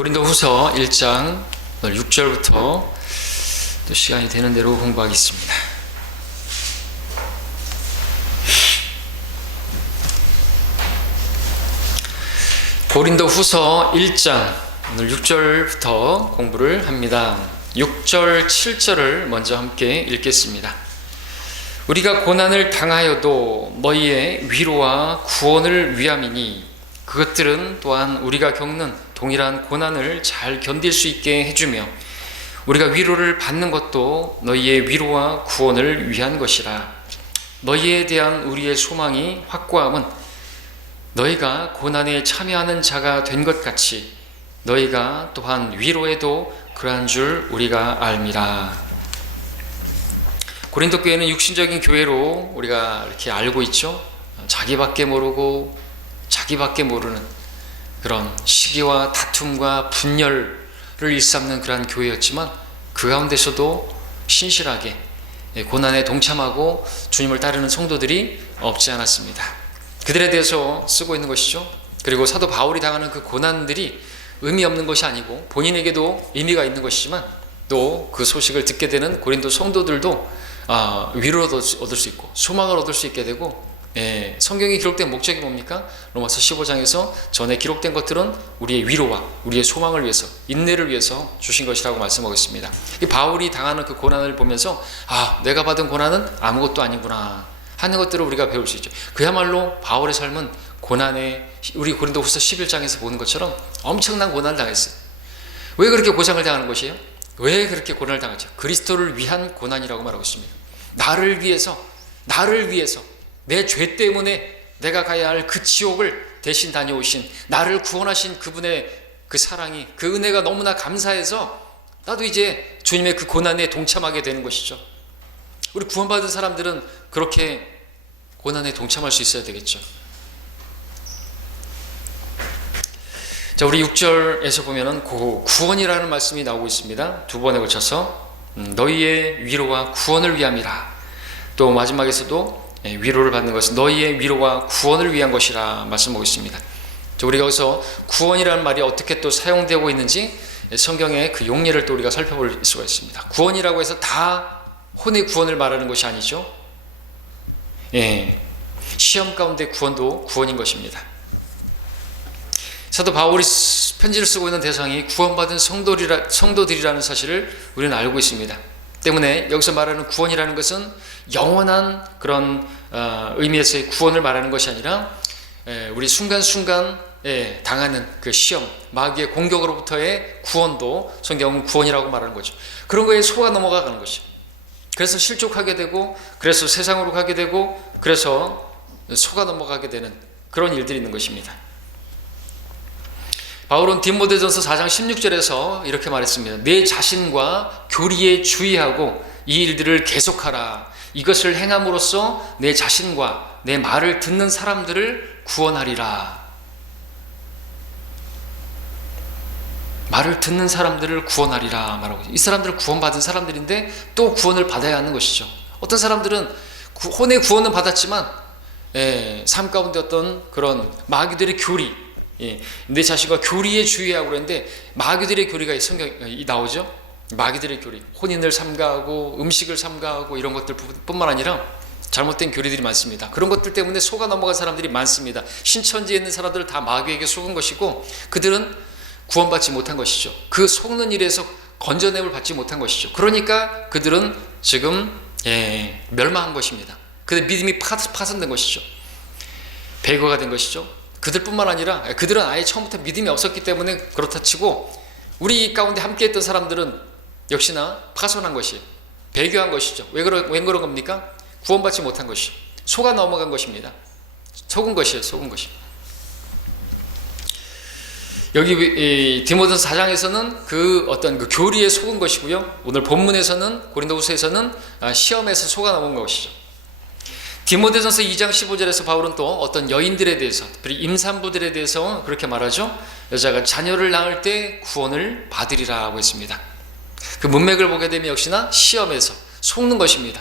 고린도후서 1장 6절부터 또 시간이 되는 대로 공부하겠습니다. 고린도후서 1장 오늘 6절부터 공부를 합니다. 6절, 7절을 먼저 함께 읽겠습니다. 우리가 고난을 당하여도 너희의 위로와 구원을 위함이니 그것들은 또한 우리가 겪는 동일한 고난을 잘 견딜 수 있게 해주며 우리가 위로를 받는 것도 너희의 위로와 구원을 위한 것이라. 너희에 대한 우리의 소망이 확고함은 너희가 고난에 참여하는 자가 된 것 같이 너희가 또한 위로에도 그러한 줄 우리가 알미라. 고린도 교회는 육신적인 교회로 우리가 이렇게 알고 있죠. 자기밖에 모르고 자기밖에 모르는 그런 시기와 다툼과 분열을 일삼는 그러한 교회였지만 그 가운데서도 신실하게 고난에 동참하고 주님을 따르는 성도들이 없지 않았습니다. 그들에 대해서 쓰고 있는 것이죠. 그리고 사도 바울이 당하는 그 고난들이 의미 없는 것이 아니고 본인에게도 의미가 있는 것이지만 또 그 소식을 듣게 되는 고린도 성도들도 위로를 얻을 수 있고 소망을 얻을 수 있게 되고, 성경에 기록된 목적이 뭡니까? 로마서 15장에서 전에 기록된 것들은 우리의 위로와 우리의 소망을 위해서, 인내를 위해서 주신 것이라고 말씀하고 있습니다. 이 바울이 당하는 그 고난을 보면서 내가 받은 고난은 아무것도 아니구나 하는 것들을 우리가 배울 수 있죠. 그야말로 바울의 삶은 고난에, 우리 고린도후서 11장에서 보는 것처럼 엄청난 고난을 당했어요. 왜 그렇게 고생을 당하는 것이에요? 왜 그렇게 고난을 당하죠? 그리스도를 위한 고난이라고 말하고 있습니다. 나를 위해서 내 죄 때문에 내가 가야 할 그 지옥을 대신 다녀오신, 나를 구원하신 그분의 그 사랑이, 그 은혜가 너무나 감사해서 나도 이제 주님의 그 고난에 동참하게 되는 것이죠. 우리 구원받은 사람들은 그렇게 고난에 동참할 수 있어야 되겠죠. 자, 우리 6절에서 보면은 구원이라는 말씀이 나오고 있습니다. 두 번에 걸쳐서 너희의 위로와 구원을 위함이라. 또 마지막에서도 위로를 받는 것은 너희의 위로와 구원을 위한 것이라 말씀하고 있습니다. 우리가 여기서 구원이라는 말이 어떻게 또 사용되고 있는지 성경의 그 용례를 또 우리가 살펴볼 수가 있습니다. 구원이라고 해서 다 혼의 구원을 말하는 것이 아니죠. 시험 가운데 구원도 구원인 것입니다. 사도 바울이 편지를 쓰고 있는 대상이 구원받은 성도들이라는 사실을 우리는 알고 있습니다. 때문에 여기서 말하는 구원이라는 것은 영원한 그런 의미에서의 구원을 말하는 것이 아니라 우리 순간순간 당하는 그 시험, 마귀의 공격으로부터의 구원도 성경은 구원이라고 말하는 거죠. 그런 거에 속아 넘어가는 것이죠. 그래서 실족하게 되고, 그래서 세상으로 가게 되고, 그래서 속아 넘어가게 되는 그런 일들이 있는 것입니다. 바울은 디모데전서 4장 16절에서 이렇게 말했습니다. 내 자신과 교리에 주의하고 이 일들을 계속하라. 이것을 행함으로써 내 자신과 내 말을 듣는 사람들을 구원하리라. 말을 듣는 사람들을 구원하리라 말하고 있어요. 이 사람들은 구원받은 사람들인데 또 구원을 받아야 하는 것이죠. 어떤 사람들은 혼의 구원은 받았지만 삶 가운데 어떤 그런 마귀들의 교리, 내 자신과 교리에 주의하고 그러는데 마귀들의 교리가 성경이 나오죠. 마귀들의 교리, 혼인을 삼가하고 음식을 삼가하고 이런 것들 뿐만 아니라 잘못된 교리들이 많습니다. 그런 것들 때문에 속아 넘어간 사람들이 많습니다. 신천지에 있는 사람들을 다 마귀에게 속은 것이고 그들은 구원받지 못한 것이죠. 그 속는 일에서 건져냄을 받지 못한 것이죠. 그러니까 그들은 지금 멸망한 것입니다. 그들 믿음이 파손된 것이죠. 배교가 된 것이죠. 그들뿐만 아니라 그들은 아예 처음부터 믿음이 없었기 때문에 그렇다 치고 우리 가운데 함께 했던 사람들은 역시나 파손한 것이, 배교한 것이죠. 왜 그런 겁니까? 구원받지 못한 것이, 속아 넘어간 것입니다. 속은 것이에요. 속은 것이. 여기 디모데전서 4장에서는 그 어떤 그 교리에 속은 것이고요. 오늘 본문에서는 고린도후서에서는 시험에서 속아 넘은 것이죠. 디모데전서 2장 15절에서 바울은 또 어떤 여인들에 대해서, 특별히 임산부들에 대해서 그렇게 말하죠. 여자가 자녀를 낳을 때 구원을 받으리라고 했습니다. 그 문맥을 보게 되면 역시나 시험에서 속는 것입니다.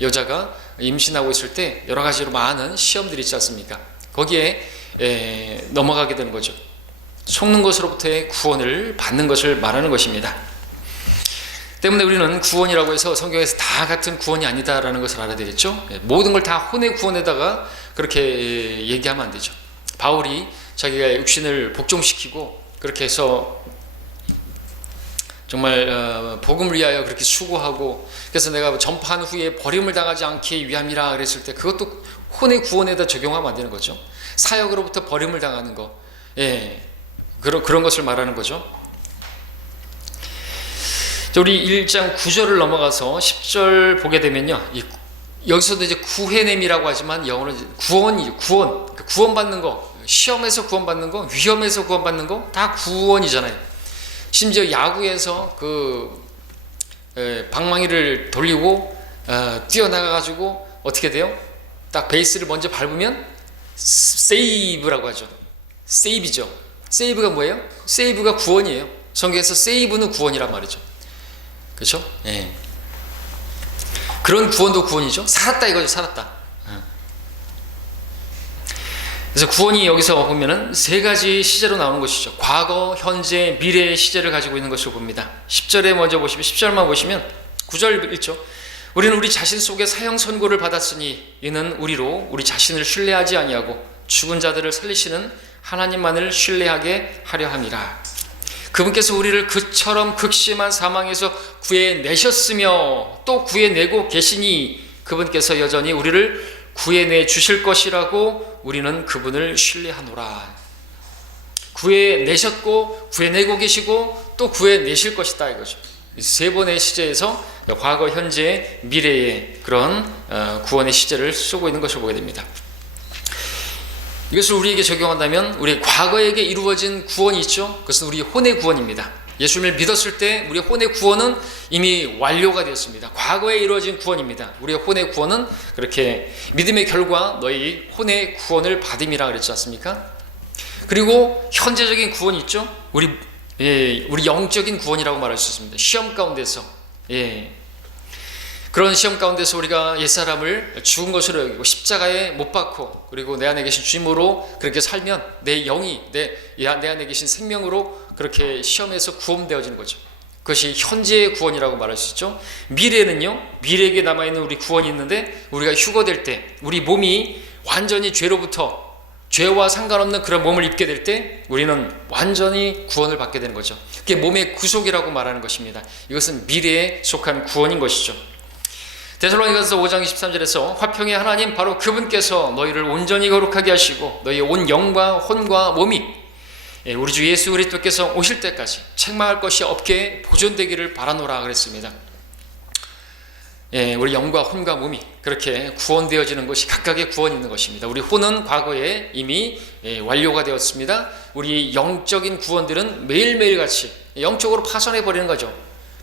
여자가 임신하고 있을 때 여러 가지로 많은 시험들이 있지 않습니까? 거기에 넘어가게 되는 거죠. 속는 것으로부터의 구원을 받는 것을 말하는 것입니다. 때문에 우리는 구원이라고 해서 성경에서 다 같은 구원이 아니다라는 것을 알아야 되겠죠. 모든 걸 다 혼의 구원에다가 그렇게 얘기하면 안 되죠. 바울이 자기가 육신을 복종시키고 그렇게 해서 정말 복음을 위하여 그렇게 수고하고, 그래서 내가 전파한 후에 버림을 당하지 않기 위함이라 그랬을 때 그것도 혼의 구원에다 적용하면 안 되는 거죠. 사역으로부터 버림을 당하는 거, 그런 것을 말하는 거죠. 우리 1장 9절을 넘어가서 10절 보게 되면요, 여기서도 이제 구해냄이라고 하지만 영어로는 구원이죠. 구원받는 거, 시험에서 구원받는 거, 위험에서 구원받는 거 다 구원이잖아요. 심지어 야구에서 방망이를 돌리고 뛰어나가가지고 어떻게 돼요? 딱 베이스를 먼저 밟으면 세이브라고 하죠. 세이브죠. 세이브가 뭐예요? 세이브가 구원이에요. 성경에서 세이브는 구원이란 말이죠. 그렇죠? 예. 그런 구원도 구원이죠. 살았다 이거죠. 살았다. 그래서 구원이 여기서 보면은 세 가지 시제로 나오는 것이죠. 과거, 현재, 미래의 시제를 가지고 있는 것을 봅니다. 10절에 먼저 보시면, 10절만 보시면 9절 읽죠. 우리는 우리 자신 속에 사형 선고를 받았으니 이는 우리로 우리 자신을 신뢰하지 아니하고 죽은 자들을 살리시는 하나님만을 신뢰하게 하려 함이라. 그분께서 우리를 그처럼 극심한 사망에서 구해내셨으며 또 구해내고 계시니 그분께서 여전히 우리를 구해내 주실 것이라고 우리는 그분을 신뢰하노라. 구해내셨고 구해내고 계시고 또 구해내실 것이다 이거죠. 세 번의 시제에서 과거, 현재, 미래의 그런 구원의 시제를 쓰고 있는 것을 보게 됩니다. 이것을 우리에게 적용한다면 우리 과거에게 이루어진 구원이 있죠. 그것은 우리 혼의 구원입니다. 예수님을 믿었을 때 우리의 혼의 구원은 이미 완료가 되었습니다. 과거에 이루어진 구원입니다. 우리의 혼의 구원은 그렇게 믿음의 결과 너희 혼의 구원을 받음이라 그랬지 않습니까? 그리고 현재적인 구원이 있죠. 우리 영적인 구원이라고 말할 수 있습니다. 시험 가운데서, 그런 시험 가운데서 우리가 옛사람을 죽은 것으로 여기고 십자가에 못 박고 그리고 내 안에 계신 주님으로 그렇게 살면 내 영이 내 안에 계신 생명으로 그렇게 시험에서 구원되어지는 거죠. 그것이 현재의 구원이라고 말할 수 있죠. 미래는요, 미래에게 남아있는 우리 구원이 있는데 우리가 휴거될 때 우리 몸이 완전히 죄와 상관없는 그런 몸을 입게 될 때 우리는 완전히 구원을 받게 되는 거죠. 그게 몸의 구속이라고 말하는 것입니다. 이것은 미래에 속한 구원인 것이죠. 데살로니가서 5장 23절에서 화평의 하나님 바로 그분께서 너희를 온전히 거룩하게 하시고 너희의 온 영과 혼과 몸이 우리 주 예수 그리스도께서 오실 때까지 책망할 것이 없게 보존되기를 바라노라 그랬습니다. 우리 영과 혼과 몸이 그렇게 구원되어지는 것이 각각의 구원이 있는 것입니다. 우리 혼은 과거에 이미 완료가 되었습니다. 우리 영적인 구원들은 매일매일 같이 영적으로 파손해버리는 거죠.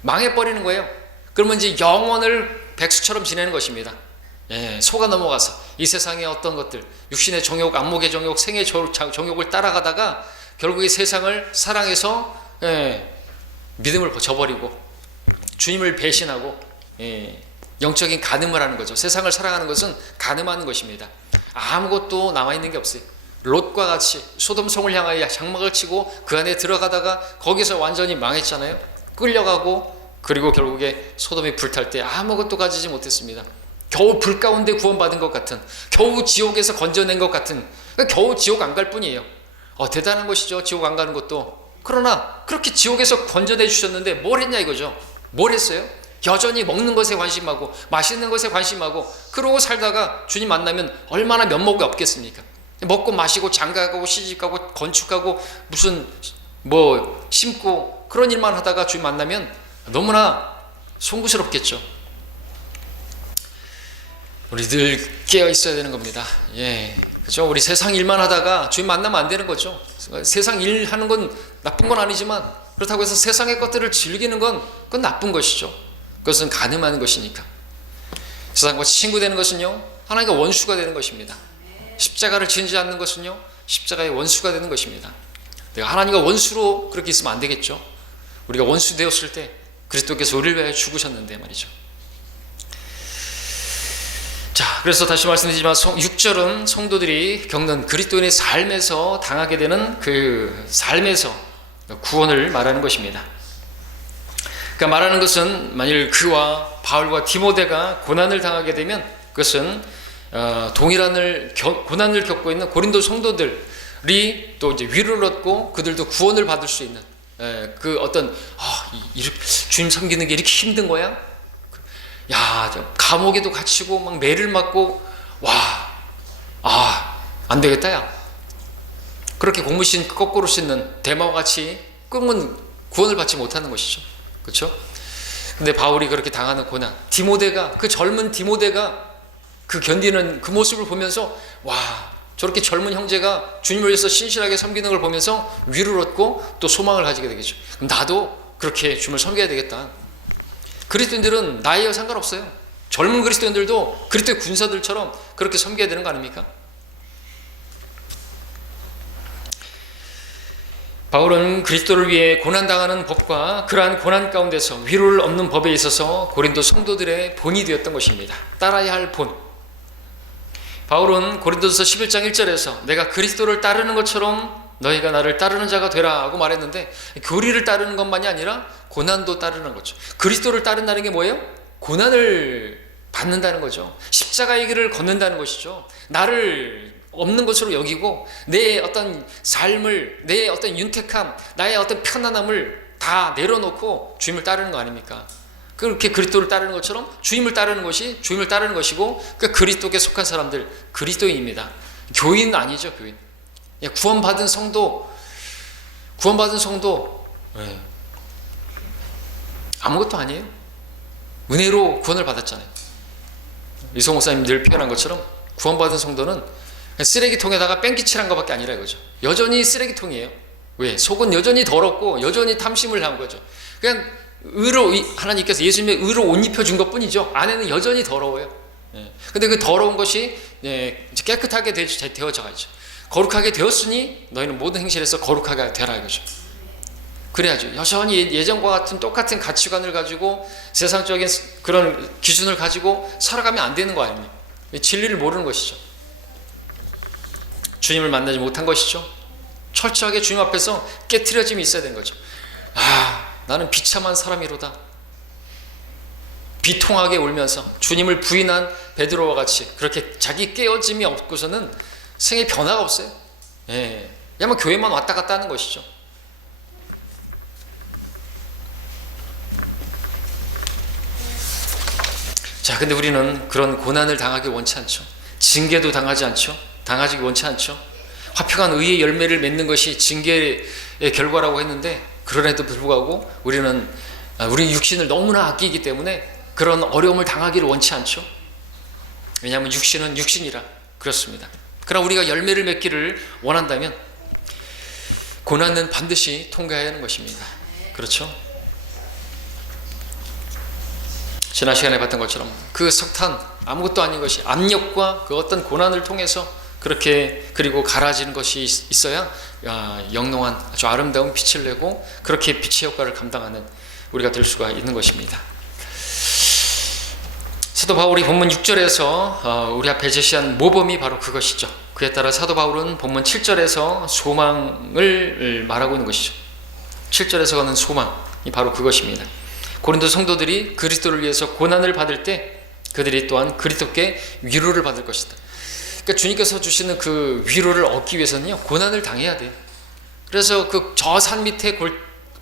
망해버리는 거예요. 그러면 이제 영원을 백수처럼 지내는 것입니다. 속아 넘어가서 이 세상의 어떤 것들, 육신의 정욕, 안목의 정욕, 생의 정욕을 따라가다가 결국 이 세상을 사랑해서 믿음을 저버리고 주님을 배신하고 영적인 간음을 하는 거죠. 세상을 사랑하는 것은 간음하는 것입니다. 아무것도 남아있는 게 없어요. 롯과 같이 소돔성을 향하여 장막을 치고 그 안에 들어가다가 거기서 완전히 망했잖아요. 끌려가고 그리고 결국에 소돔이 불탈 때 아무것도 가지지 못했습니다. 겨우 불 가운데 구원받은 것 같은, 겨우 지옥에서 건져낸 것 같은, 겨우 지옥 안 갈 뿐이에요. 대단한 것이죠. 지옥 안 가는 것도. 그러나 그렇게 지옥에서 건져내 주셨는데 뭘 했냐 이거죠. 뭘 했어요? 여전히 먹는 것에 관심하고 맛있는 것에 관심하고 그러고 살다가 주님 만나면 얼마나 면목이 없겠습니까? 먹고 마시고 장가가고 시집가고 건축하고 무슨 심고 그런 일만 하다가 주님 만나면 너무나 송구스럽겠죠. 우리 늘 깨어 있어야 되는 겁니다. 그렇죠? 우리 세상 일만 하다가 주님 만나면 안 되는 거죠. 세상 일 하는 건 나쁜 건 아니지만 그렇다고 해서 세상의 것들을 즐기는 건 그건 나쁜 것이죠. 그것은 간음하는 것이니까. 세상과 친구 되는 것은요, 하나님과 원수가 되는 것입니다. 십자가를 지지 않는 것은요, 십자가의 원수가 되는 것입니다. 내가 하나님과 원수로 그렇게 있으면 안 되겠죠. 우리가 원수 되었을 때 그리스도께서 우리를 위하여 죽으셨는데 말이죠. 자, 그래서 다시 말씀드리지만 6절은 성도들이 겪는 그리스도인의 삶에서 당하게 되는 그 삶에서 구원을 말하는 것입니다. 그러니까 말하는 것은 만일 그와 바울과 디모데가 고난을 당하게 되면 그것은 동일한 고난을 겪고 있는 고린도 성도들이 또 이제 위로를 얻고 그들도 구원을 받을 수 있는 그 어떤 이렇게 주님 섬기는 게 이렇게 힘든 거야? 야, 감옥에도 갇히고 막 매를 맞고 안 되겠다 야. 그렇게 고무신 거꾸로 씻는 대마와 같이 끊으면 구원을 받지 못하는 것이죠. 그렇죠? 근데 바울이 그렇게 당하는 고난, 디모데가 그 젊은 디모데가 그 견디는 그 모습을 보면서 저렇게 젊은 형제가 주님을 위해서 신실하게 섬기는 걸 보면서 위로를 얻고 또 소망을 가지게 되겠죠. 그럼 나도 그렇게 주님을 섬겨야 되겠다. 그리스도인들은 나이와 상관없어요. 젊은 그리스도인들도 그리스도의 군사들처럼 그렇게 섬겨야 되는 거 아닙니까? 바울은 그리스도를 위해 고난당하는 법과 그러한 고난 가운데서 위로를 얻는 법에 있어서 고린도 성도들의 본이 되었던 것입니다. 따라야 할 본. 바울은 고린도서 11장 1절에서 내가 그리스도를 따르는 것처럼 너희가 나를 따르는 자가 되라 고 말했는데, 교리를 따르는 것만이 아니라 고난도 따르는 거죠. 그리스도를 따른다는 게 뭐예요? 고난을 받는다는 거죠. 십자가의 길을 걷는다는 것이죠. 나를 없는 것으로 여기고 내 어떤 삶을, 내 어떤 윤택함, 나의 어떤 편안함을 다 내려놓고 주님을 따르는 거 아닙니까? 그렇게 그리스도를 따르는 것처럼 주님을 따르는 것이 주님을 따르는 것이고, 그러니까 그리스도께 속한 사람들 그리스도인입니다. 교인 아니죠. 교인. 구원받은 성도 아무것도 아니에요. 은혜로 구원을 받았잖아요. 이성호 목사님 늘 표현한 것처럼 구원받은 성도는 쓰레기통에다가 뺑기 칠한 것밖에 아니라 이거죠. 여전히 쓰레기통이에요. 왜? 속은 여전히 더럽고 여전히 탐심을 한 거죠. 그냥 하나님께서 예수님의 의로 옷 입혀준 것 뿐이죠. 안에는 여전히 더러워요. 근데 그 더러운 것이 깨끗하게 되어져가죠. 거룩하게 되었으니 너희는 모든 행실에서 거룩하게 되라 이거죠. 그래야죠. 여전히 예전과 같은 똑같은 가치관을 가지고 세상적인 그런 기준을 가지고 살아가면 안 되는 거 아닙니까? 진리를 모르는 것이죠. 주님을 만나지 못한 것이죠. 철저하게 주님 앞에서 깨트려짐이 있어야 되는 거죠. 나는 비참한 사람이로다. 비통하게 울면서 주님을 부인한 베드로와 같이 그렇게 자기 깨어짐이 없고서는 생의 변화가 없어요. 그냥 교회만 왔다 갔다 하는 것이죠. 자, 근데 우리는 그런 고난을 당하기 원치 않죠. 징계도 당하지 않죠. 당하기 원치 않죠. 화평한 의의 열매를 맺는 것이 징계의 결과라고 했는데, 그럼에도 불구하고 우리는 우리 육신을 너무나 아끼기 때문에 그런 어려움을 당하기를 원치 않죠. 왜냐하면 육신은 육신이라 그렇습니다. 그러나 우리가 열매를 맺기를 원한다면 고난은 반드시 통과해야 하는 것입니다. 그렇죠? 지난 시간에 봤던 것처럼 그 석탄, 아무것도 아닌 것이 압력과 그 어떤 고난을 통해서 그렇게 그리고 갈아지는 것이 있어야 영롱한 아주 아름다운 빛을 내고 그렇게 빛의 효과를 감당하는 우리가 될 수가 있는 것입니다. 사도 바울이 본문 6절에서 우리 앞에 제시한 모범이 바로 그것이죠. 그에 따라 사도 바울은 본문 7절에서 소망을 말하고 있는 것이죠. 7절에서 가는 소망이 바로 그것입니다. 고린도 성도들이 그리스도를 위해서 고난을 받을 때 그들이 또한 그리스도께 위로를 받을 것이다. 그러니까 주님께서 주시는 그 위로를 얻기 위해서는요, 고난을 당해야 돼요. 그래서 그 저 산 밑에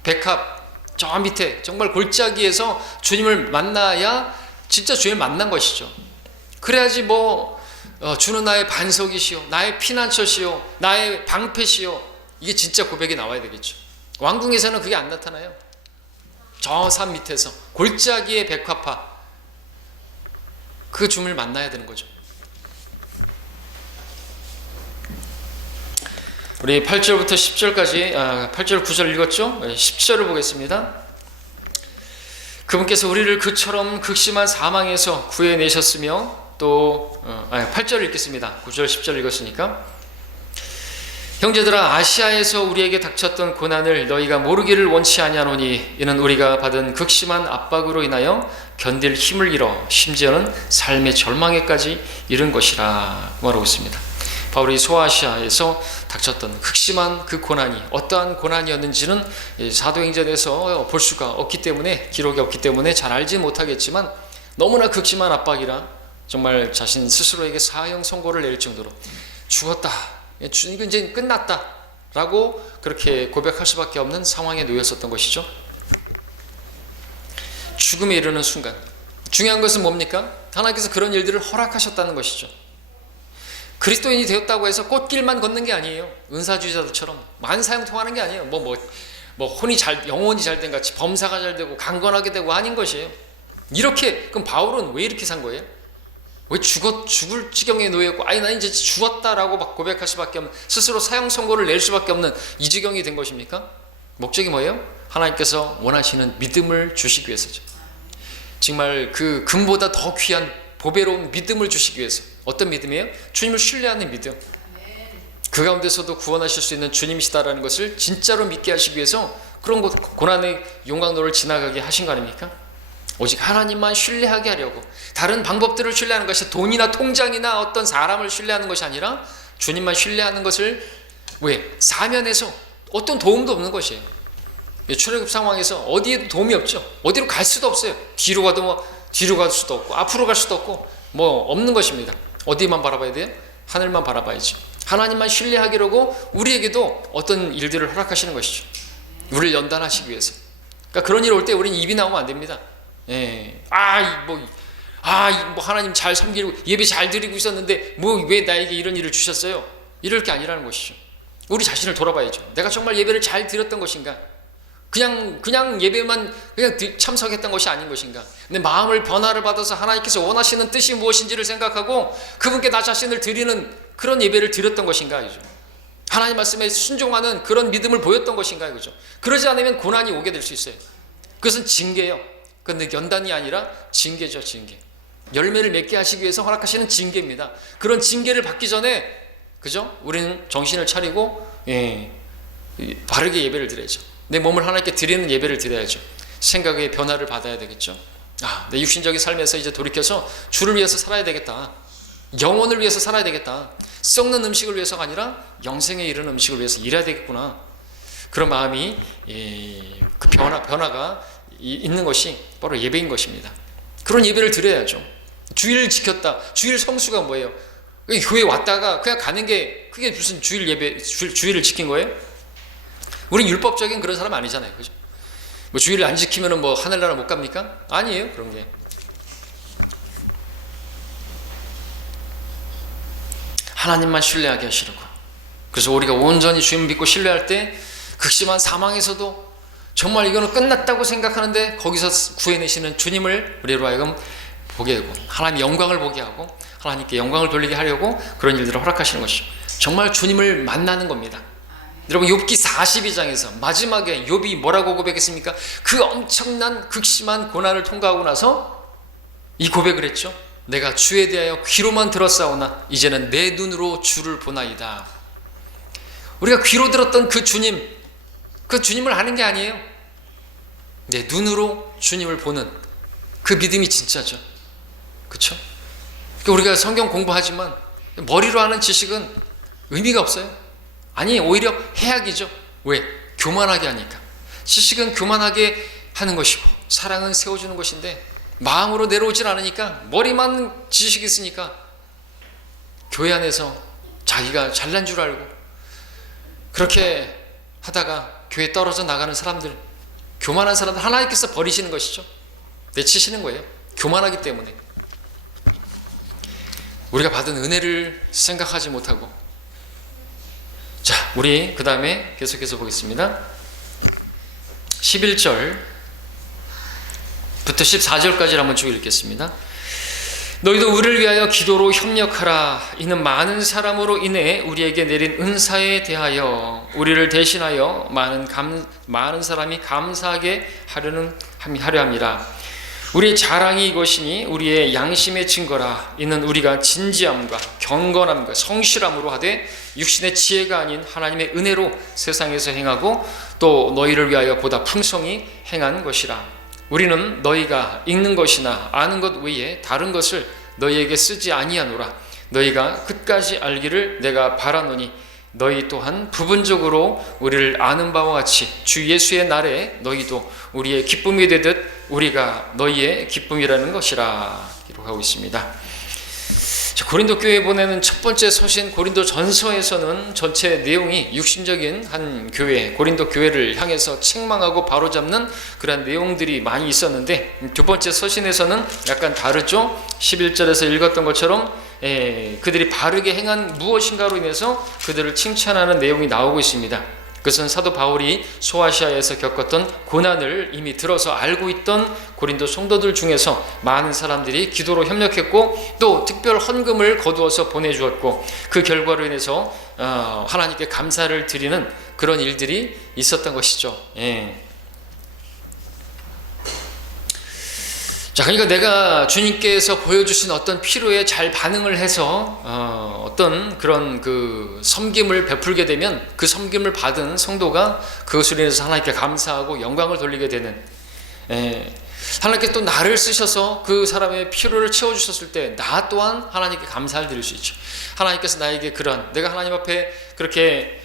백합 저 밑에 정말 골짜기에서 주님을 만나야 진짜 주님을 만난 것이죠. 그래야지 주는 나의 반석이시오, 나의 피난처시오, 나의 방패시오, 이게 진짜 고백이 나와야 되겠죠. 왕궁에서는 그게 안 나타나요. 저 산 밑에서 골짜기의 백합화, 그 주님을 만나야 되는 거죠. 우리 8절부터 10절까지 8절 9절 읽었죠? 10절을 보겠습니다. 그분께서 우리를 그처럼 극심한 사망에서 구해내셨으며 또 8절 읽겠습니다. 9절 10절 읽었으니까. 형제들아, 아시아에서 우리에게 닥쳤던 고난을 너희가 모르기를 원치 아니하노니 이는 우리가 받은 극심한 압박으로 인하여 견딜 힘을 잃어 심지어는 삶의 절망에까지 이른 것이라 말하고 있습니다. 바울이 소아시아에서 닥쳤던 극심한 그 고난이 어떠한 고난이었는지는 사도행전에서 볼 수가 없기 때문에, 기록이 없기 때문에 잘 알지 못하겠지만 너무나 극심한 압박이라 정말 자신 스스로에게 사형 선고를 내릴 정도로 죽었다, 이건 이제 끝났다 라고 그렇게 고백할 수밖에 없는 상황에 놓였었던 것이죠. 죽음에 이르는 순간, 중요한 것은 뭡니까? 하나님께서 그런 일들을 허락하셨다는 것이죠. 그리스도인이 되었다고 해서 꽃길만 걷는 게 아니에요. 은사주의자들처럼 만사형 통하는 게 아니에요. 영혼이 잘 된 같이 범사가 잘 되고 강건하게 되고 아닌 것이에요. 이렇게, 그럼 바울은 왜 이렇게 산 거예요? 왜 죽을 지경에 놓였고, 나 이제 죽었다라고 막 고백할 수밖에 없는, 스스로 사형 선고를 낼 수밖에 없는 이 지경이 된 것입니까? 목적이 뭐예요? 하나님께서 원하시는 믿음을 주시기 위해서죠. 정말 그 금보다 더 귀한 보배로운 믿음을 주시기 위해서. 어떤 믿음이에요? 주님을 신뢰하는 믿음. 그 가운데서도 구원하실 수 있는 주님이시다라는 것을 진짜로 믿게 하시기 위해서 그런 고난의 용광로를 지나가게 하신 거 아닙니까? 오직 하나님만 신뢰하게 하려고, 다른 방법들을 신뢰하는 것이 돈이나 통장이나 어떤 사람을 신뢰하는 것이 아니라 주님만 신뢰하는 것을, 왜? 사면에서 어떤 도움도 없는 것이에요. 출애굽 상황에서 어디에도 도움이 없죠. 어디로 갈 수도 없어요. 뒤로 갈 수도 없고 앞으로 갈 수도 없고 없는 것입니다. 어디만 바라봐야 돼요? 하늘만 바라봐야지. 하나님만 신뢰하기로고 우리에게도 어떤 일들을 허락하시는 것이죠. 우리를 연단하시기 위해서. 그러니까 그런 일 올 때 우리는 입이 나오면 안 됩니다. 하나님 잘 섬기고 예배 잘 드리고 있었는데 왜 나에게 이런 일을 주셨어요? 이럴 게 아니라는 것이죠. 우리 자신을 돌아봐야죠. 내가 정말 예배를 잘 드렸던 것인가? 그냥 예배만 참석했던 것이 아닌 것인가? 내 마음을 변화를 받아서 하나님께서 원하시는 뜻이 무엇인지를 생각하고 그분께 나 자신을 드리는 그런 예배를 드렸던 것인가? 그죠? 하나님 말씀에 순종하는 그런 믿음을 보였던 것인가? 그죠? 그러지 않으면 고난이 오게 될 수 있어요. 그것은 징계예요. 그런데 연단이 아니라 징계죠, 징계. 열매를 맺게 하시기 위해서 허락하시는 징계입니다. 그런 징계를 받기 전에, 그죠? 우리는 정신을 차리고 바르게 예배를 드려야죠. 내 몸을 하나님께 드리는 예배를 드려야죠. 생각의 변화를 받아야 되겠죠. 내 육신적인 삶에서 이제 돌이켜서 주를 위해서 살아야 되겠다. 영혼을 위해서 살아야 되겠다. 썩는 음식을 위해서가 아니라 영생에 이르는 음식을 위해서 일해야 되겠구나. 그런 마음이, 그 변화가 있는 것이 바로 예배인 것입니다. 그런 예배를 드려야죠. 주일을 지켰다. 주일 성수가 뭐예요? 교회 왔다가 그냥 가는 게 그게 무슨 주일을 지킨 거예요? 우린 율법적인 그런 사람 아니잖아요. 그죠? 주일을 안 지키면 하늘나라 못 갑니까? 아니에요. 그런 게. 하나님만 신뢰하게 하시려고. 그래서 우리가 온전히 주님 믿고 신뢰할 때 극심한 사망에서도 정말 이거는 끝났다고 생각하는데 거기서 구해내시는 주님을 우리로 하여금 보게 되고, 하나님의 영광을 보게 하고 하나님께 영광을 돌리게 하려고 그런 일들을 허락하시는 것이죠. 정말 주님을 만나는 겁니다. 여러분, 욥기 42장에서 마지막에 욥이 뭐라고 고백했습니까? 그 엄청난 극심한 고난을 통과하고 나서 이 고백을 했죠. 내가 주에 대하여 귀로만 들었사오나 이제는 내 눈으로 주를 보나이다. 우리가 귀로 들었던 그 주님을 아는 게 아니에요. 내 눈으로 주님을 보는 그 믿음이 진짜죠. 그렇죠? 우리가 성경 공부하지만 머리로 하는 지식은 의미가 없어요. 아니, 오히려 해악이죠. 왜? 교만하게 하니까. 지식은 교만하게 하는 것이고 사랑은 세워주는 것인데 마음으로 내려오질 않으니까, 머리만 지식이 있으니까 교회 안에서 자기가 잘난 줄 알고 그렇게 하다가 교회 떨어져 나가는 사람들, 교만한 사람들 하나님께서 버리시는 것이죠. 내치시는 거예요. 교만하기 때문에. 우리가 받은 은혜를 생각하지 못하고. 자, 우리 그 다음에 계속해서 보겠습니다. 11절부터 14절까지 한번 쭉 읽겠습니다. 너희도 우리를 위하여 기도로 협력하라. 이는 많은 사람으로 인해 우리에게 내린 은사에 대하여 우리를 대신하여 많은 사람이 감사하게 하려 함이라. 우리의 자랑이 이것이니 우리의 양심의 증거라. 이는 우리가 진지함과 경건함과 성실함으로 하되 육신의 지혜가 아닌 하나님의 은혜로 세상에서 행하고 또 너희를 위하여 보다 풍성히 행한 것이라. 우리는 너희가 읽는 것이나 아는 것 외에 다른 것을 너희에게 쓰지 아니하노라. 너희가 끝까지 알기를 내가 바라노니 너희 또한 부분적으로 우리를 아는 바와 같이 주 예수의 날에 너희도 우리의 기쁨이 되듯 우리가 너희의 기쁨이라는 것이라 기록하고 있습니다. 고린도 교회에 보내는 첫 번째 서신 고린도 전서에서는 전체 내용이 육신적인 한 교회, 고린도 교회를 향해서 책망하고 바로잡는 그런 내용들이 많이 있었는데, 두 번째 서신에서는 약간 다르죠. 11절에서 읽었던 것처럼 그들이 바르게 행한 무엇인가로 인해서 그들을 칭찬하는 내용이 나오고 있습니다. 그것은 사도 바울이 소아시아에서 겪었던 고난을 이미 들어서 알고 있던 고린도 성도들 중에서 많은 사람들이 기도로 협력했고 또 특별 헌금을 거두어서 보내주었고, 그 결과로 인해서 하나님께 감사를 드리는 그런 일들이 있었던 것이죠. 자, 그러니까 내가 주님께서 보여주신 어떤 필요에 잘 반응을 해서 어떤 그런 그 섬김을 베풀게 되면 그 섬김을 받은 성도가 그것으로 인해서 하나님께 감사하고 영광을 돌리게 되는, 하나님께 또 나를 쓰셔서 그 사람의 필요를 채워주셨을 때 나 또한 하나님께 감사를 드릴 수 있죠. 하나님께서 나에게 그런, 내가 하나님 앞에 그렇게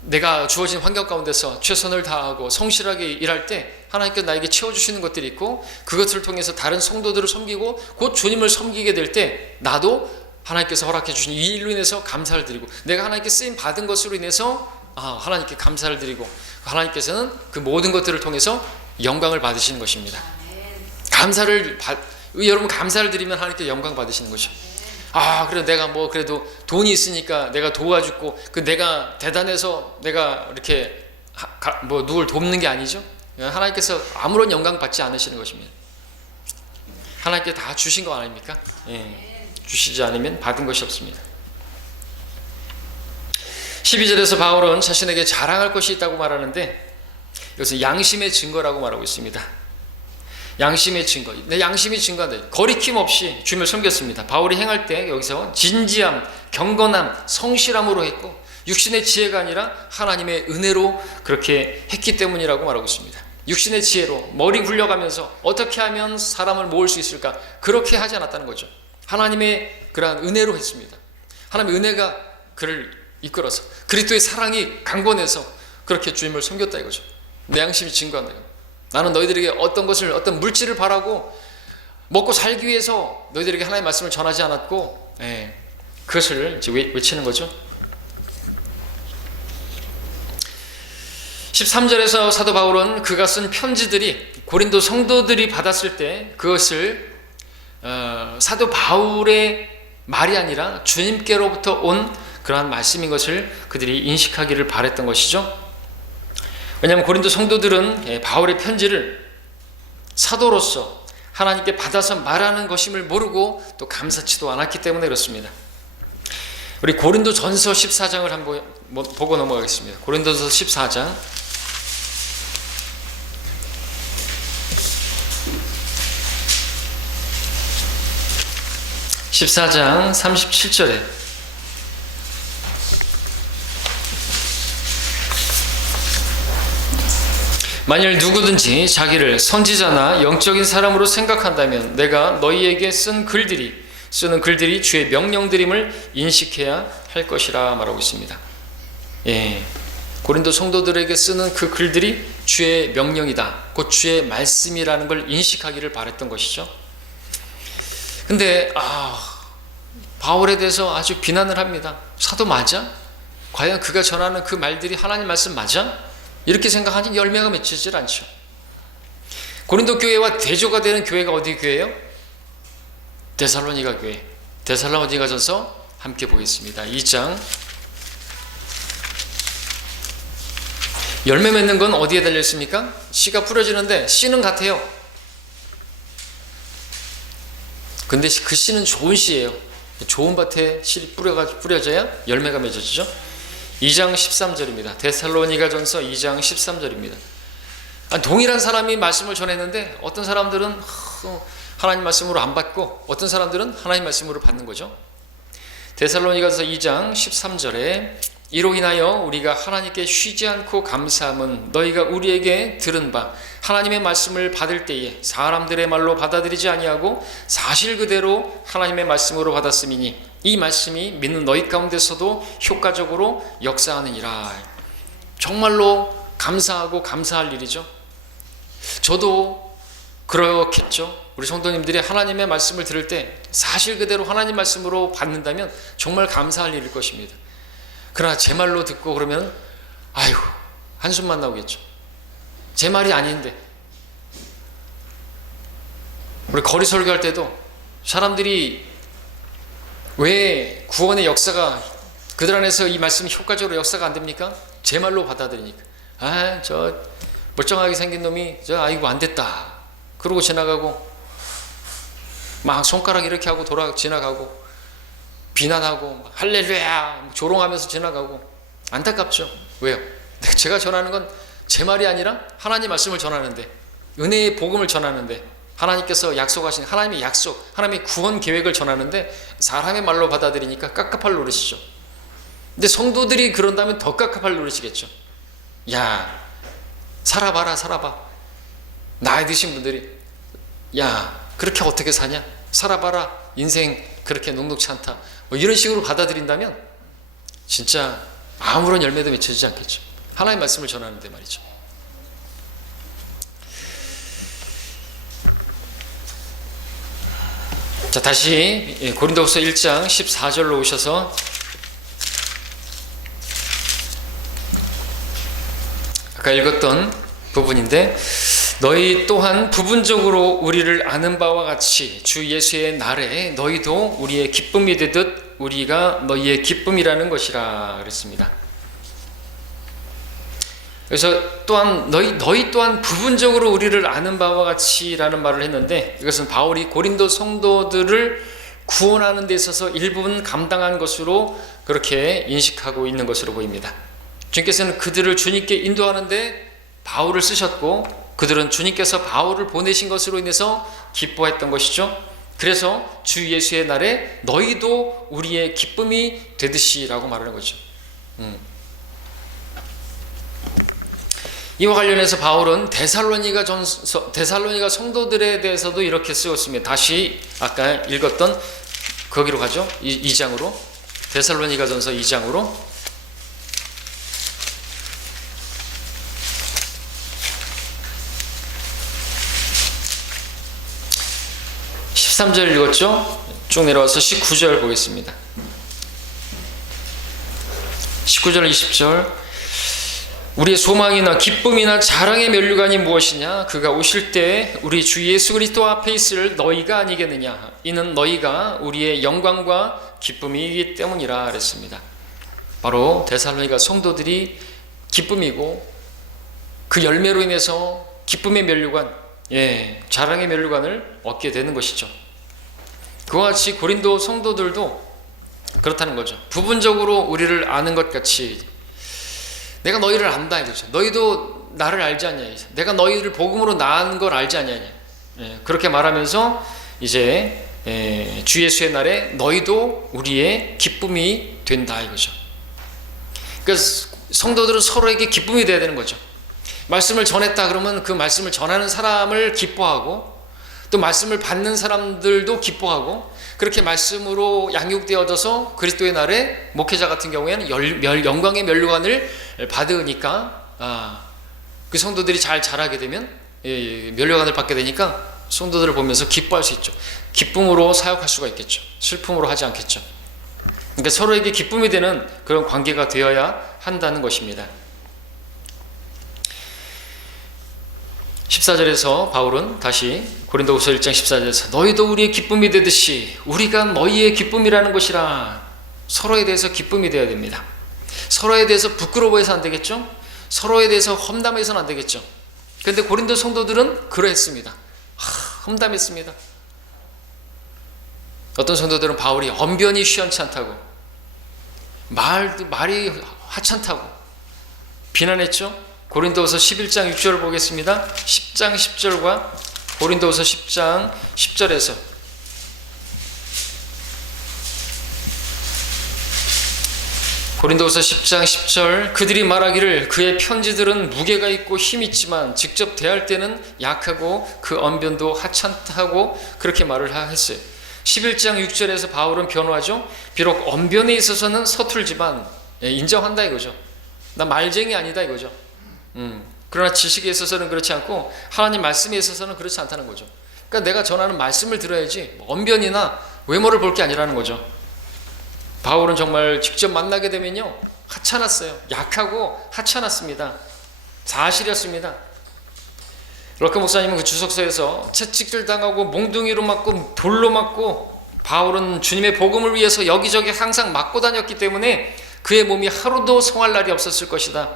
내가 주어진 환경 가운데서 최선을 다하고 성실하게 일할 때 하나님께서 나에게 채워주시는 것들이 있고, 그것을 통해서 다른 성도들을 섬기고 곧 주님을 섬기게 될 때 나도 하나님께서 허락해 주신 이 일로 인해서 감사를 드리고, 내가 하나님께 쓰임 받은 것으로 인해서 하나님께 감사를 드리고, 하나님께서는 그 모든 것들을 통해서 영광을 받으시는 것입니다. 여러분 감사를 드리면 하나님께 영광 받으시는 거죠. 그래 내가 뭐 그래도 돈이 있으니까 내가 도와주고, 내가 대단해서 내가 이렇게 뭐 누굴 돕는 게 아니죠. 하나님께서 아무런 영광 받지 않으시는 것입니다. 하나님께 다 주신 거 아닙니까? 주시지 않으면 받은 것이 없습니다. 12절에서 바울은 자신에게 자랑할 것이 있다고 말하는데, 이것은 양심의 증거라고 말하고 있습니다. 양심의 증거. 내 양심이 증거한다. 거리낌 없이 주님을 섬겼습니다. 바울이 행할 때 여기서 진지함, 경건함, 성실함으로 했고, 육신의 지혜가 아니라 하나님의 은혜로 그렇게 했기 때문이라고 말하고 있습니다. 육신의 지혜로 머리 굴려가면서 어떻게 하면 사람을 모을 수 있을까, 그렇게 하지 않았다는 거죠. 하나님의 그러한 은혜로 했습니다. 하나님의 은혜가 그를 이끌어서 그리스도의 사랑이 강권해서 그렇게 주님을 섬겼다 이거죠. 내 양심이 증거한다. 나는 너희들에게 어떤 것을, 어떤 물질을 바라고 먹고 살기 위해서 너희들에게 하나님의 말씀을 전하지 않았고, 그것을 이제 외치는 거죠. 13절에서 사도 바울은 그가 쓴 편지들이 고린도 성도들이 받았을 때 그것을 사도 바울의 말이 아니라 주님께로부터 온 그러한 말씀인 것을 그들이 인식하기를 바랬던 것이죠. 왜냐하면 고린도 성도들은 바울의 편지를 사도로서 하나님께 받아서 말하는 것임을 모르고 또 감사치도 않았기 때문에 그렇습니다. 우리 고린도 전서 14장을 한번 보고 넘어가겠습니다. 고린도전서 14장 14장 37절에 만일 누구든지 자기를 선지자나 영적인 사람으로 생각한다면 내가 너희에게 쓰는 글들이 주의 명령들임을 인식해야 할 것이라 말하고 있습니다. 고린도 성도들에게 쓰는 그 글들이 주의 명령이다, 곧 주의 말씀이라는 걸 인식하기를 바랬던 것이죠. 근데 바울에 대해서 아주 비난을 합니다. 사도 맞아? 과연 그가 전하는 그 말들이 하나님 말씀 맞아? 이렇게 생각하니 열매가 맺히질 않죠. 고린도 교회와 대조가 되는 교회가 어디 교회예요? 데살로니가 교회. 데살로니가전서 함께 보겠습니다. 2장. 열매 맺는 건 어디에 달려 있습니까? 씨가 뿌려지는데 씨는 같아요. 근데 그 씨는 좋은 씨예요. 좋은 밭에 씨를 뿌려져야 열매가 맺어지죠. 2장 13절입니다. 데살로니가전서 2장 13절입니다. 동일한 사람이 말씀을 전했는데 어떤 사람들은 하나님 말씀으로 안 받고 어떤 사람들은 하나님 말씀으로 받는 거죠. 데살로니가전서 2장 13절에 이로 인하여 우리가 하나님께 쉬지 않고 감사함은 너희가 우리에게 들은 바 하나님의 말씀을 받을 때에 사람들의 말로 받아들이지 아니하고 사실 그대로 하나님의 말씀으로 받았음이니 이 말씀이 믿는 너희 가운데서도 효과적으로 역사하느니라. 정말로 감사하고 감사할 일이죠. 저도 그렇겠죠. 우리 성도님들이 하나님의 말씀을 들을 때 사실 그대로 하나님 말씀으로 받는다면 정말 감사할 일일 것입니다. 그러나 제 말로 듣고 그러면 아이고 한숨만 나오겠죠. 제 말이 아닌데. 우리 거리 설교할 때도 사람들이 왜 구원의 역사가 그들 안에서 이 말씀이 효과적으로 역사가 안 됩니까? 제 말로 받아들이니까. 아, 저 멀쩡하게 생긴 놈이 아이고 안 됐다 그러고 지나가고 막 손가락 이렇게 하고 지나가고 비난하고 할렐루야 조롱하면서 지나가고 안타깝죠. 왜요? 제가 전하는 건 제 말이 아니라 하나님 말씀을 전하는데, 은혜의 복음을 전하는데, 하나님께서 약속하신 하나님의 약속, 하나님의 구원 계획을 전하는데 사람의 말로 받아들이니까 깝깝할 노릇이죠. 근데 성도들이 그런다면 더 깝깝할 노릇이겠죠. 야, 살아봐라 살아봐. 나이 드신 분들이 야 그렇게 어떻게 사냐, 살아봐라, 인생 그렇게 녹록치 않다, 뭐 이런 식으로 받아들인다면 진짜 아무런 열매도 맺혀지지 않겠죠. 하나님의 말씀을 전하는데 말이죠. 자, 다시 고린도후서 1장 14절로 오셔서 아까 읽었던 부분인데, 너희 또한 부분적으로 우리를 아는 바와 같이 주 예수의 날에 너희도 우리의 기쁨이 되듯 우리가 너희의 기쁨이라는 것이라 그랬습니다. 그래서 또한 너희 또한 부분적으로 우리를 아는 바와 같이라는 말을 했는데, 이것은 바울이 고린도 성도들을 구원하는 데 있어서 일부분 감당한 것으로 그렇게 인식하고 있는 것으로 보입니다. 주님께서는 그들을 주님께 인도하는데 바울을 쓰셨고, 그들은 주님께서 바울을 보내신 것으로 인해서 기뻐했던 것이죠. 그래서 주 예수의 날에 너희도 우리의 기쁨이 되듯이 라고 말하는 거죠. 이와 관련해서 바울은 데살로니가 성도들에 대해서도 이렇게 쓰였습니다. 다시 아까 읽었던 거기로 가죠. 2장으로, 데살로니가 전서 2장으로. 13절 읽었죠? 쭉 내려와서 19절 보겠습니다. 19절 20절. 우리의 소망이나 기쁨이나 자랑의 면류관이 무엇이냐? 그가 오실 때 우리 주 예수 그리스도 앞에 있을 너희가 아니겠느냐? 이는 너희가 우리의 영광과 기쁨이기 때문이라 그랬습니다. 바로 데살로니가 성도들이 기쁨이고, 그 열매로 인해서 기쁨의 면류관, 자랑의 면류관을 얻게 되는 것이죠. 그와 같이 고린도 성도들도 그렇다는 거죠. 부분적으로 우리를 아는 것 같이 내가 너희를 안다 이거죠. 너희도 나를 알지 않냐, 내가 너희를 복음으로 낳은 걸 알지 않냐, 그렇게 말하면서 이제 주 예수의 날에 너희도 우리의 기쁨이 된다 이거죠. 그래서 성도들은 서로에게 기쁨이 돼야 되는 거죠. 말씀을 전했다 그러면 그 말씀을 전하는 사람을 기뻐하고, 또 말씀을 받는 사람들도 기뻐하고, 그렇게 말씀으로 양육되어져서 그리스도의 날에 목회자 같은 경우에는 영광의 면류관을 받으니까, 그 성도들이 잘 자라게 되면 면류관을 받게 되니까 성도들을 보면서 기뻐할 수 있죠. 기쁨으로 사역할 수가 있겠죠. 슬픔으로 하지 않겠죠. 그러니까 서로에게 기쁨이 되는 그런 관계가 되어야 한다는 것입니다. 14절에서 바울은 다시 고린도후서 1장 14절에서 너희도 우리의 기쁨이 되듯이 우리가 너희의 기쁨이라는 것이라. 서로에 대해서 기쁨이 되어야 됩니다. 서로에 대해서 부끄러워해서 안 되겠죠. 서로에 대해서 험담해서는 안 되겠죠. 그런데 고린도 성도들은 그러했습니다. 험담했습니다. 어떤 성도들은 바울이 언변이 시원치 않다고, 말이 하찮다고 비난했죠. 고린도후서 11장 6절을 보겠습니다. 10장 10절과 고린도후서 10장 10절에서 고린도후서 10장 10절 그들이 말하기를 그의 편지들은 무게가 있고 힘 있지만 직접 대할 때는 약하고 그 언변도 하찮다고 그렇게 말을 했어요. 11장 6절에서 바울은 변호하죠. 비록 언변에 있어서는 서툴지만 인정한다 이거죠. 나 말쟁이 아니다 이거죠. 그러나 지식에 있어서는 그렇지 않고 하나님 말씀에 있어서는 그렇지 않다는 거죠. 그러니까 내가 전하는 말씀을 들어야지 언변이나 외모를 볼 게 아니라는 거죠. 바울은 정말 직접 만나게 되면요 하찮았어요. 약하고 하찮았습니다. 사실이었습니다. 럭커 목사님은 그 주석서에서 채찍질 당하고 몽둥이로 맞고 돌로 맞고 바울은 주님의 복음을 위해서 여기저기 항상 맞고 다녔기 때문에 그의 몸이 하루도 성할 날이 없었을 것이다.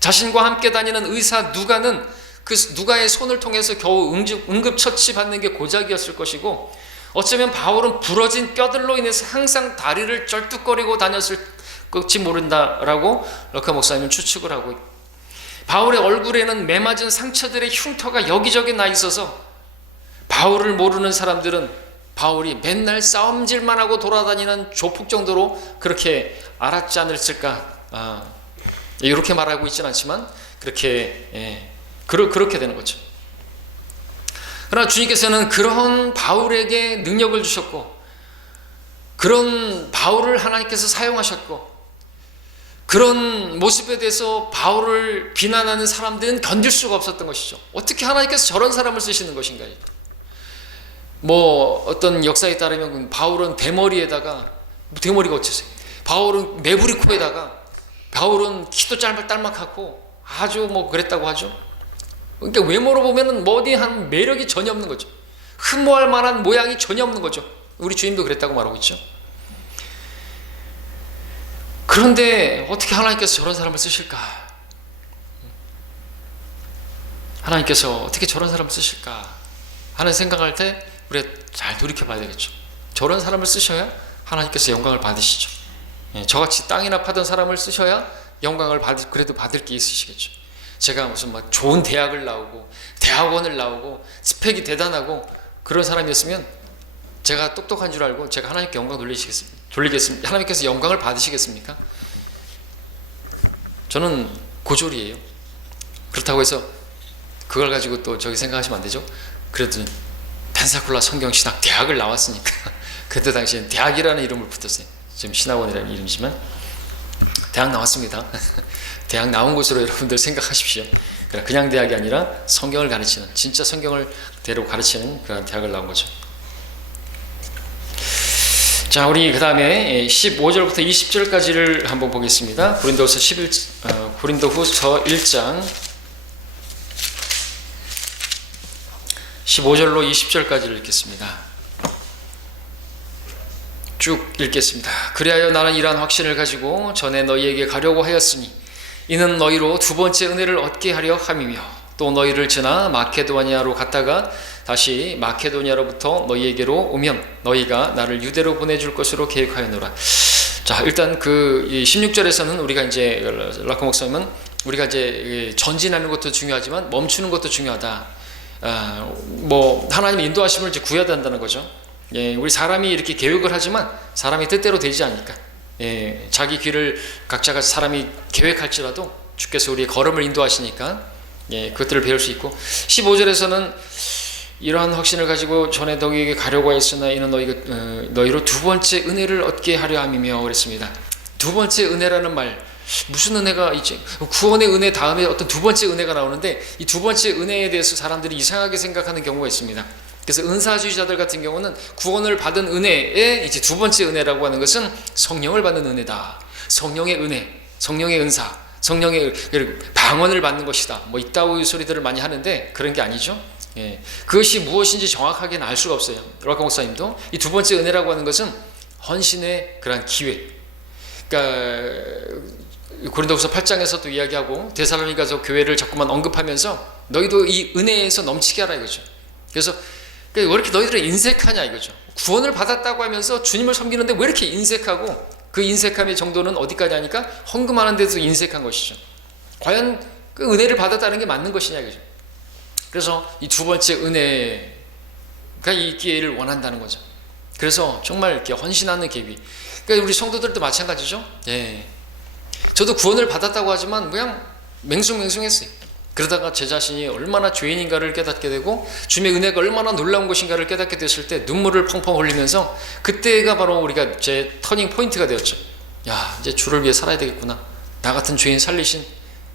자신과 함께 다니는 의사 누가는 그 누가의 손을 통해서 겨우 응급처치 받는 게 고작이었을 것이고 어쩌면 바울은 부러진 뼈들로 인해서 항상 다리를 쩔뚝거리고 다녔을지 모른다라고 럭커 목사님은 추측을 하고 있고 바울의 얼굴에는 매맞은 상처들의 흉터가 여기저기 나 있어서 바울을 모르는 사람들은 바울이 맨날 싸움질만 하고 돌아다니는 조폭 정도로 그렇게 알았지 않았을까 이렇게 말하고 있지는 않지만 그렇게 되는 거죠. 그러나 주님께서는 그런 바울에게 능력을 주셨고 그런 바울을 하나님께서 사용하셨고 그런 모습에 대해서 바울을 비난하는 사람들은 견딜 수가 없었던 것이죠. 어떻게 하나님께서 저런 사람을 쓰시는 것인가. 뭐 어떤 역사에 따르면 바울은 대머리에다가 대머리가 어째서요. 바울은 매부리 코에다가 바울은 키도 딸막하고 아주 뭐 그랬다고 하죠. 그러니까 외모로 보면은 어디 한 매력이 전혀 없는 거죠. 흠모할 만한 모양이 전혀 없는 거죠. 우리 주님도 그랬다고 말하고 있죠. 그런데 어떻게 하나님께서 저런 사람을 쓰실까? 하나님께서 어떻게 저런 사람을 쓰실까 하는 생각할 때 우리가 잘 돌이켜 봐야 되겠죠. 저런 사람을 쓰셔야 하나님께서 영광을 받으시죠. 저같이 땅이나 파던 사람을 쓰셔야 영광을 그래도 받을 게 있으시겠죠. 제가 무슨 막 좋은 대학을 나오고 대학원을 나오고 스펙이 대단하고 그런 사람이었으면 제가 똑똑한 줄 알고 제가 하나님께 영광 돌리겠습니까? 하나님께서 영광을 받으시겠습니까? 저는 고졸이에요. 그렇다고 해서 그걸 가지고 또 저기 생각하시면 안 되죠. 그래도 펜사콜라 성경신학 대학을 나왔으니까 그때 당시엔 대학이라는 이름을 붙었어요. 지금 신학원이라는 이름이지만 대학 나왔습니다. 대학 나온 곳으로 여러분들 생각하십시오. 그냥 대학이 아니라 성경을 가르치는 진짜 성경을 대로 가르치는 그런 대학을 나온 거죠. 자, 우리 그 다음에 15절부터 20절까지를 한번 보겠습니다. 고린도후서 1장 15절로 20절까지를 읽겠습니다. 쭉 읽겠습니다. 그리하여 나는 이러한 확신을 가지고 전에 너희에게 가려고 하였으니 이는 너희로 두 번째 은혜를 얻게 하려 함이며 또 너희를 지나 마케도니아로 갔다가 다시 마케도니아로부터 너희에게로 오면 너희가 나를 유대로 보내줄 것으로 계획하였노라. 자, 일단 그 16절에서는 우리가 이제 락커 목사님은 우리가 이제 전진하는 것도 중요하지만 멈추는 것도 중요하다. 뭐 하나님의 인도하심을 이제 구해야 된다는 거죠. 우리 사람이 이렇게 계획을 하지만 사람이 뜻대로 되지 않으니까 자기 길을 각자가 사람이 계획할지라도 주께서 우리의 걸음을 인도하시니까 그것들을 배울 수 있고 15절에서는 이러한 확신을 가지고 전에 너희에게 가려고 했으나 이는 너희로 두 번째 은혜를 얻게 하려 함이며 그랬습니다. 두 번째 은혜라는 말 무슨 은혜가 있지? 구원의 은혜 다음에 어떤 두 번째 은혜가 나오는데 이 두 번째 은혜에 대해서 사람들이 이상하게 생각하는 경우가 있습니다. 그래서 은사주의자들 같은 경우는 구원을 받은 은혜의 이제 두 번째 은혜라고 하는 것은 성령을 받는 은혜다. 성령의 은혜, 성령의 은사, 성령의 방언을 받는 것이다. 뭐 이따위 소리들을 많이 하는데 그런 게 아니죠. 그것이 무엇인지 정확하게는 알 수가 없어요. 락커 목사님도 이 두 번째 은혜라고 하는 것은 헌신의 그런 기회. 그러니까 고린도후서 8장에서도 이야기하고 데살로니가서 교회를 자꾸만 언급하면서 너희도 이 은혜에서 넘치게 하라 이거죠. 그래서 왜 이렇게 너희들은 인색하냐 이거죠. 구원을 받았다고 하면서 주님을 섬기는데 왜 이렇게 인색하고 그 인색함의 정도는 어디까지 하니까 헌금하는 데도 인색한 것이죠. 과연 그 은혜를 받았다는 게 맞는 것이냐 이거죠. 그래서 이 두 번째 은혜가 이 기회를 원한다는 거죠. 그래서 정말 이렇게 헌신하는 계획. 그러니까 우리 성도들도 마찬가지죠. 저도 구원을 받았다고 하지만 그냥 맹숭맹숭했어요. 그러다가 제 자신이 얼마나 죄인인가를 깨닫게 되고 주님의 은혜가 얼마나 놀라운 것인가를 깨닫게 됐을 때 눈물을 펑펑 흘리면서 그때가 바로 우리가 제 터닝 포인트가 되었죠. 야, 이제 주를 위해 살아야 되겠구나. 나 같은 죄인 살리신,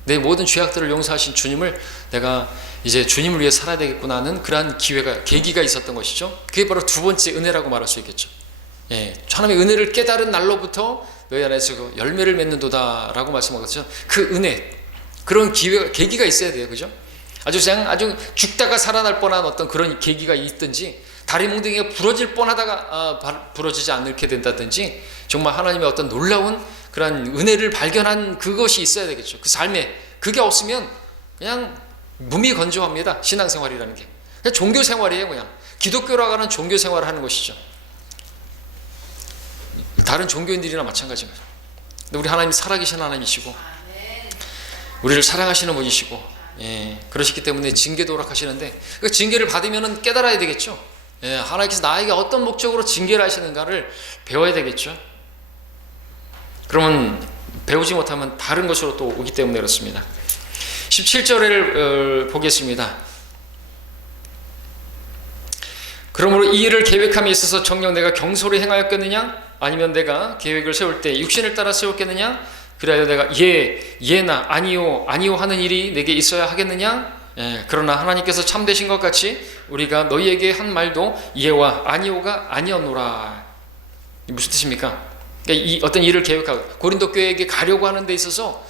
내 모든 죄악들을 용서하신 주님을 내가 이제 주님을 위해 살아야 되겠구나 하는 그러한 계기가 있었던 것이죠. 그게 바로 두 번째 은혜라고 말할 수 있겠죠. 예, 하나님의 은혜를 깨달은 날로부터 너희 안에서 그 열매를 맺는도다 라고 말씀하셨죠. 그 은혜, 그런 계기가 있어야 돼요. 그죠? 아주 죽다가 살아날 뻔한 어떤 그런 계기가 있든지, 다리 몽둥이가 부러질 뻔하다가 부러지지 않게 된다든지, 정말 하나님의 어떤 놀라운 그런 은혜를 발견한 그것이 있어야 되겠죠. 그 삶에 그게 없으면 그냥 무미건조합니다. 신앙생활이라는 게 그냥 종교생활이에요. 그냥 기독교라고 하는 종교생활을 하는 것이죠. 다른 종교인들이나 마찬가지입니다. 근데 우리 하나님이 살아계신 하나님이시고 우리를 사랑하시는 분이시고, 예, 그러시기 때문에 징계도 허락하시는데 그 징계를 받으면 깨달아야 되겠죠. 예, 하나님께서 나에게 어떤 목적으로 징계를 하시는가를 배워야 되겠죠. 그러면 배우지 못하면 다른 것으로 또 오기 때문에 그렇습니다. 17절을 보겠습니다. 그러므로 이 일을 계획함에 있어서 정녕 내가 경솔히 행하였겠느냐? 아니면 내가 계획을 세울 때 육신을 따라 세웠겠느냐? 그래야 내가 예나 아니요 하는 일이 내게 있어야 하겠느냐? 예, 그러나 하나님께서 참되신 것 같이 우리가 너희에게 한 말도 예와 아니요가 아니었노라. 무슨 뜻입니까? 그러니까 이 어떤 일을 계획하고 고린도 교회에게 가려고 하는 데 있어서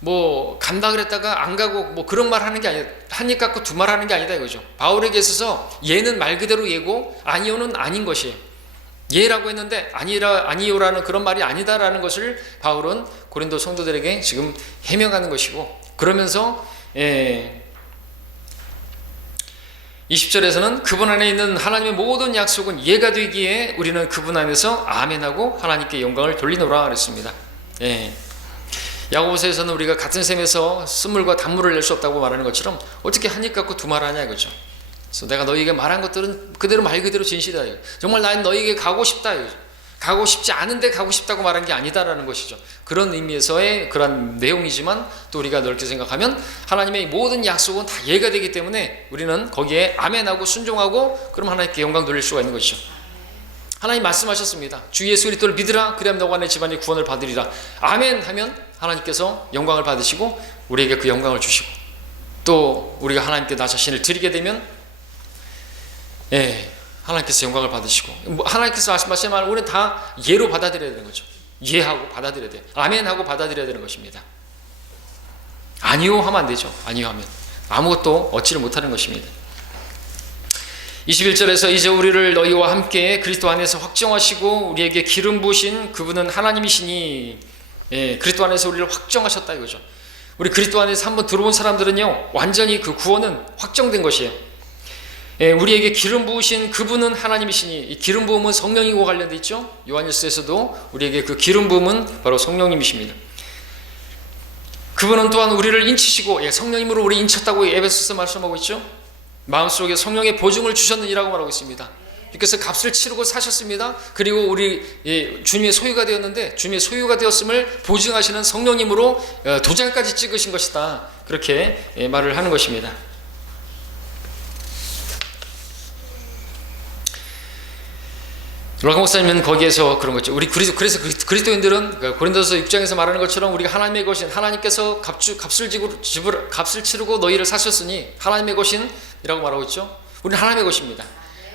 뭐 간다 그랬다가 안 가고 뭐 그런 말 하는 게 아니다. 한 입 갖고 두 말 하는 게 아니다 이거죠. 바울에게 있어서 예는 말 그대로 예고 아니요는 아닌 것이에요. 예라고 했는데 아니요라는 그런 말이 아니다라는 것을 바울은 고린도 성도들에게 지금 해명하는 것이고, 그러면서 20절에서는 그분 안에 있는 하나님의 모든 약속은 예가 되기에 우리는 그분 안에서 아멘하고 하나님께 영광을 돌리노라 그랬습니다. 야고보서에서는 우리가 같은 셈에서 쓴물과 단물을 낼 수 없다고 말하는 것처럼 어떻게 한 입 갖고 두 말 하냐 이거죠. 그래서 내가 너희에게 말한 것들은 그대로 말 그대로 진실이다. 정말 나는 너희에게 가고 싶다. 가고 싶지 않은데 가고 싶다고 말한 게 아니다라는 것이죠. 그런 의미에서의 그런 내용이지만 또 우리가 넓게 생각하면 하나님의 모든 약속은 다 예가 되기 때문에 우리는 거기에 아멘하고 순종하고 그럼 하나님께 영광 돌릴 수가 있는 것이죠. 하나님 말씀하셨습니다. 주 예수 그리스도를 믿으라 그리하면 너와 내 집안이 구원을 받으리라. 아멘 하면 하나님께서 영광을 받으시고 우리에게 그 영광을 주시고, 또 우리가 하나님께 나 자신을 드리게 되면 하나님께서 영광을 받으시고, 하나님께서 말씀하신 말 우리는 다 예로 받아들여야 되는 거죠. 예하고 받아들여야 돼요. 아멘하고 받아들여야 되는 것입니다. 아니요 하면 안 되죠. 아니요 하면 아무것도 얻지를 못하는 것입니다. 21절에서 이제 우리를 너희와 함께 그리스도 안에서 확정하시고 우리에게 기름 부으신 그분은 하나님이시니, 그리스도 안에서 우리를 확정하셨다 이거죠. 우리 그리스도 안에서 한번 들어온 사람들은요 완전히 그 구원은 확정된 것이에요. 우리에게 기름 부으신 그분은 하나님이시니, 이 기름 부음은 성령이고 관련되어 있죠. 요한일서에서도 우리에게 그 기름 부음은 바로 성령님이십니다. 그분은 또한 우리를 인치시고, 성령님으로 우리 인쳤다고 에베소서 말씀하고 있죠. 마음속에 성령의 보증을 주셨느니라고 말하고 있습니다. 그래서 값을 치르고 사셨습니다. 그리고 우리 주님의 소유가 되었는데 주님의 소유가 되었음을 보증하시는 성령님으로 도장까지 찍으신 것이다. 그렇게 말을 하는 것입니다. 락 목사님은 거기에서 그런 거죠. 우리 그래서 그리스도인들은 고린도서 6장에서 말하는 것처럼 우리가 하나님의 것인, 하나님께서 값을 치르고 너희를 사셨으니 하나님의 것인이라고 말하고 있죠. 우리는 하나님의 것입니다.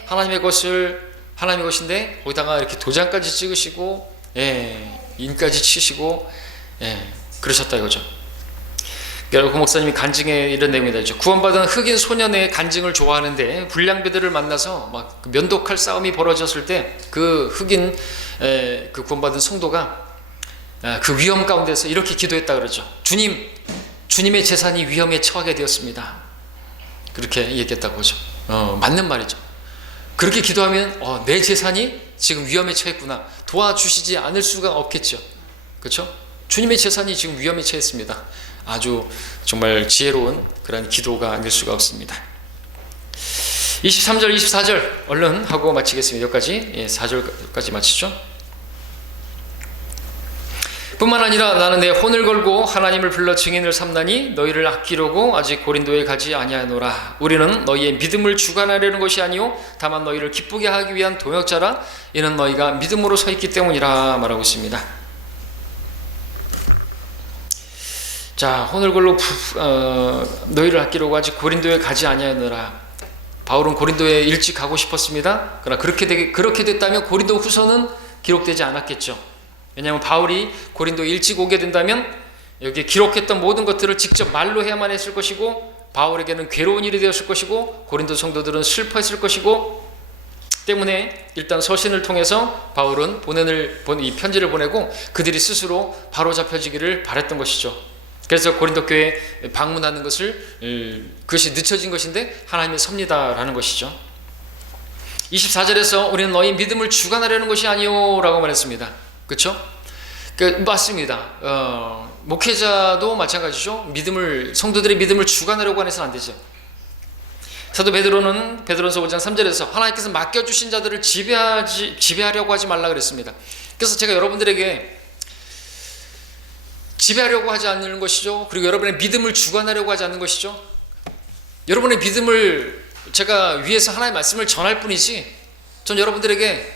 하나님의 것인데 거기다가 이렇게 도장까지 찍으시고 인까지 치시고 그러셨다 이거죠. 그 목사님이 간증에 이런 내용이 나죠. 구원받은 흑인 소년의 간증을 좋아하는데 불량배들을 만나서 막 면도칼 싸움이 벌어졌을 때 그 흑인 그 구원받은 성도가 그 위험 가운데서 이렇게 기도했다 그러죠. 주님의 재산이 위험에 처하게 되었습니다. 그렇게 얘기했다고 하죠. 맞는 말이죠. 그렇게 기도하면 내 재산이 지금 위험에 처했구나. 도와주시지 않을 수가 없겠죠. 그렇죠? 주님의 재산이 지금 위험에 처했습니다. 아주 정말 지혜로운 그런 기도가 아닐 수가 없습니다. 23절, 24절 얼른 하고 마치겠습니다. 여기까지 4절까지 마치죠. 뿐만 아니라 나는 내 혼을 걸고 하나님을 불러 증인을 삼나니 너희를 아끼려고 아직 고린도에 가지 아니하노라. 우리는 너희의 믿음을 주관하려는 것이 아니요 다만 너희를 기쁘게 하기 위한 동역자라. 이는 너희가 믿음으로 서 있기 때문이라 말하고 있습니다. 자, 혼을 걸고 너희를 아끼려고 아직 고린도에 가지 아니하노라. 바울은 고린도에 일찍 가고 싶었습니다. 그러나 그렇게 됐다면 고린도 후서는 기록되지 않았겠죠. 왜냐하면 바울이 고린도에 일찍 오게 된다면 여기에 기록했던 모든 것들을 직접 말로 해야만 했을 것이고, 바울에게는 괴로운 일이 되었을 것이고, 고린도 성도들은 슬퍼했을 것이고, 때문에 일단 서신을 통해서 바울은 이 편지를 보내고 그들이 스스로 바로잡혀지기를 바랬던 것이죠. 그래서 고린도 교회에 방문하는 그것이 늦춰진 것인데 하나님의 섭리다라는 것이죠. 24절에서 우리는 너희 믿음을 주관하려는 것이 아니오 라고 말했습니다. 그렇죠? 맞습니다. 목회자도 마찬가지죠. 성도들의 믿음을 주관하려고 해서는 안 되죠. 사도 베드로서 5장 3절에서 하나님께서 맡겨주신 자들을 지배하려고 하지 말라 그랬습니다. 그래서 제가 여러분들에게 지배하려고 하지 않는 것이죠. 그리고 여러분의 믿음을 주관하려고 하지 않는 것이죠. 여러분의 믿음을 제가 위에서 하나님의 말씀을 전할 뿐이지, 전 여러분들에게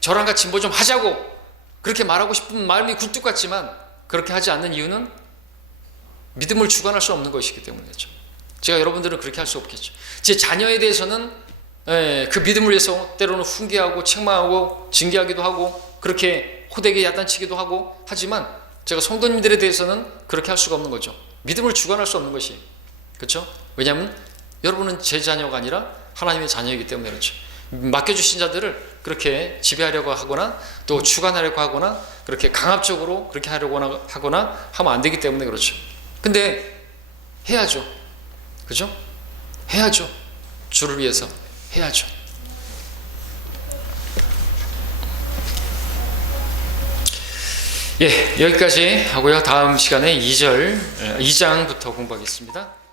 저랑 같이 뭐 좀 하자고 그렇게 말하고 싶은 마음이 굴뚝 같지만 그렇게 하지 않는 이유는 믿음을 주관할 수 없는 것이기 때문이죠. 제가 여러분들은 그렇게 할 수 없겠죠. 제 자녀에 대해서는 그 믿음을 위해서 때로는 훈계하고 책망하고 징계하기도 하고 그렇게 호되게 야단치기도 하고 하지만, 제가 성도님들에 대해서는 그렇게 할 수가 없는 거죠. 믿음을 주관할 수 없는 것이. 그렇죠? 왜냐하면 여러분은 제 자녀가 아니라 하나님의 자녀이기 때문에 그렇죠. 맡겨주신 자들을 그렇게 지배하려고 하거나 또 주관하려고 하거나 그렇게 강압적으로 그렇게 하려고 하거나 하면 안 되기 때문에 그렇죠. 근데 해야죠. 그죠? 해야죠. 주를 위해서 해야죠. 예, 여기까지 하고요. 다음 시간에 2장부터 공부하겠습니다.